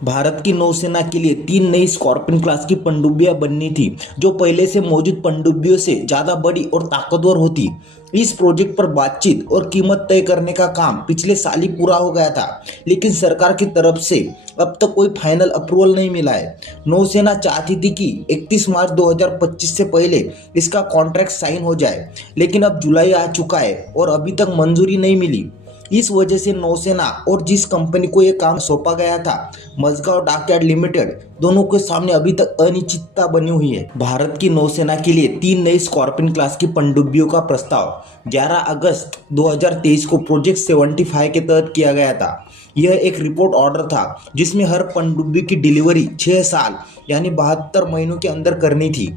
भारत की नौसेना के लिए 3 नई स्कॉर्पियन क्लास की पनडुब्बियां बननी थी जो पहले से मौजूद पनडुब्बियों से ज़्यादा बड़ी और ताकतवर होती। इस प्रोजेक्ट पर बातचीत और कीमत तय करने का काम पिछले साल ही पूरा हो गया था, लेकिन सरकार की तरफ से अब तक कोई फाइनल अप्रूवल नहीं मिला है। नौसेना चाहती थी कि 31 मार्च 2025 से पहले इसका कॉन्ट्रैक्ट साइन हो जाए, लेकिन अब जुलाई आ चुका है और अभी तक मंजूरी नहीं मिली। इस वजह से नौसेना और जिस कंपनी को यह काम सौंपा गया था, मझगांव डॉकयार्ड लिमिटेड, दोनों के सामने अभी तक अनिश्चितता बनी हुई है। भारत की नौसेना के लिए 3 नई स्कॉर्पियन क्लास की पनडुब्बियों का प्रस्ताव 11 अगस्त 2023 को प्रोजेक्ट 75 के तहत किया गया था। यह एक रिपोर्ट ऑर्डर था जिसमें हर पनडुब्बी की डिलीवरी 6 साल यानी 72 महीनों के अंदर करनी थी।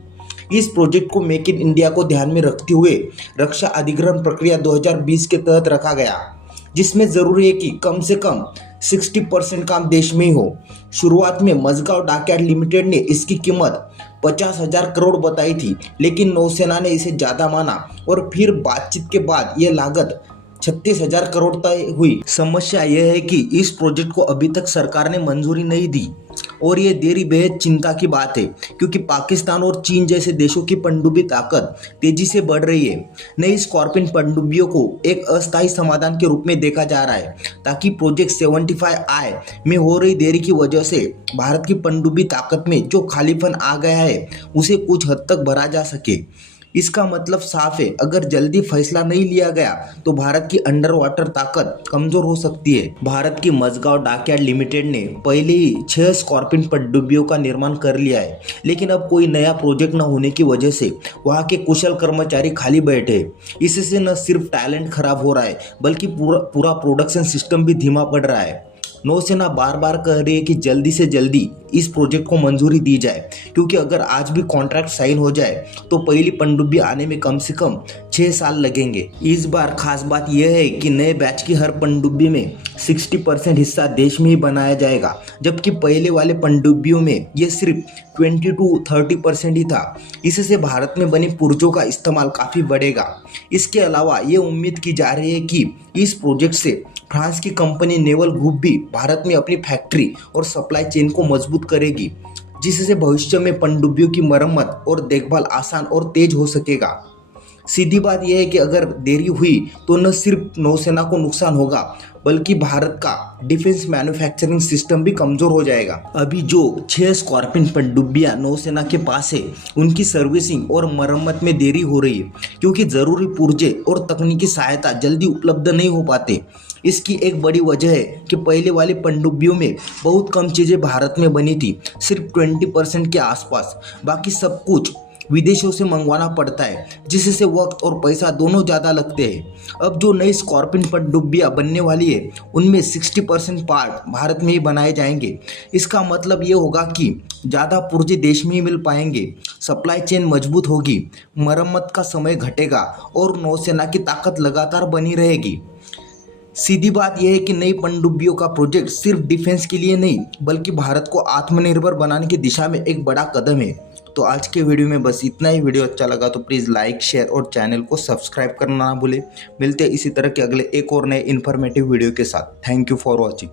इस प्रोजेक्ट को मेक इन इंडिया को ध्यान में रखते हुए रक्षा अधिग्रहण प्रक्रिया 2020 के तहत रखा गया, जिसमें जरूरी है कि कम से कम 60% काम देश में ही हो। शुरुआत में मझगांव डॉकयार्ड लिमिटेड ने इसकी कीमत 50,000 करोड़ बताई थी, लेकिन नौसेना ने इसे ज़्यादा माना और फिर बातचीत के बाद यह लागत 36,000 करोड़ तय हुई। समस्या यह है कि इस प्रोजेक्ट को अभी तक सरकार ने मंजूरी नहीं दी और ये देरी बेहद चिंता की बात है, क्योंकि पाकिस्तान और चीन जैसे देशों की पनडुब्बी ताकत तेजी से बढ़ रही है। नई स्कॉर्पियन पनडुब्बियों को एक अस्थायी समाधान के रूप में देखा जा रहा है, ताकि प्रोजेक्ट 75I में हो रही देरी की वजह से भारत की पनडुब्बी ताकत में जो खालीपन आ गया है उसे कुछ हद तक भरा जा सके। इसका मतलब साफ है, अगर जल्दी फैसला नहीं लिया गया तो भारत की अंडर वाटर ताकत कमजोर हो सकती है। भारत की मझगांव डॉकयार्ड लिमिटेड ने पहले ही 6 स्कॉर्पियन पनडुब्बियों का निर्माण कर लिया है, लेकिन अब कोई नया प्रोजेक्ट न होने की वजह से वहां के कुशल कर्मचारी खाली बैठे हैं। इससे न सिर्फ टैलेंट खराब हो रहा है, बल्कि पूरा प्रोडक्शन सिस्टम भी धीमा पड़ रहा है। नौसेना बार बार कह रही है कि जल्दी से जल्दी इस प्रोजेक्ट को मंजूरी दी जाए, क्योंकि अगर आज भी कॉन्ट्रैक्ट साइन हो जाए तो पहली पनडुब्बी आने में कम से कम 6 साल लगेंगे। इस बार खास बात यह है कि नए बैच की हर पनडुब्बी में 60% हिस्सा देश में ही बनाया जाएगा, जबकि पहले वाले पनडुब्बियों में यह सिर्फ 20 to 30% ही था। इससे भारत में बनी पुर्जों का इस्तेमाल काफ़ी बढ़ेगा। इसके अलावा ये उम्मीद की जा रही है कि इस प्रोजेक्ट से फ्रांस की कंपनी नेवल ग्रुप भी भारत में अपनी फैक्ट्री और सप्लाई चेन को मजबूत करेगी, जिससे भविष्य में पनडुब्बियों की मरम्मत और देखभाल आसान और तेज हो सकेगा। सीधी बात यह है कि अगर देरी हुई तो न सिर्फ नौसेना को नुकसान होगा, बल्कि भारत का डिफेंस मैन्युफैक्चरिंग सिस्टम भी कमजोर हो जाएगा। अभी जो 6 स्कॉर्पियन पनडुब्बियां नौसेना के पास है, उनकी सर्विसिंग और मरम्मत में देरी हो रही है, क्योंकि जरूरी पुर्जे और तकनीकी सहायता जल्दी उपलब्ध नहीं हो पाते। इसकी एक बड़ी वजह है कि पहले वाली पनडुब्बियों में बहुत कम चीज़ें भारत में बनी थी, सिर्फ 20% के आसपास। बाकी सब कुछ विदेशों से मंगवाना पड़ता है, जिससे वक्त और पैसा दोनों ज़्यादा लगते हैं। अब जो नई स्कॉर्पियन पनडुब्बियां बनने वाली है, उनमें 60% पार्ट भारत में ही बनाए जाएंगे। इसका मतलब ये होगा कि ज़्यादा पुर्जे देश में ही मिल पाएंगे, सप्लाई चेन मजबूत होगी, मरम्मत का समय घटेगा और नौसेना की ताकत लगातार बनी रहेगी। सीधी बात यह है कि नई पनडुब्बियों का प्रोजेक्ट सिर्फ डिफेंस के लिए नहीं, बल्कि भारत को आत्मनिर्भर बनाने की दिशा में एक बड़ा कदम है। तो आज के वीडियो में बस इतना ही। वीडियो अच्छा लगा तो प्लीज़ लाइक, शेयर और चैनल को सब्सक्राइब करना ना भूले। मिलते हैं इसी तरह के अगले एक और नए इन्फॉर्मेटिव वीडियो के साथ। Thank you for watching.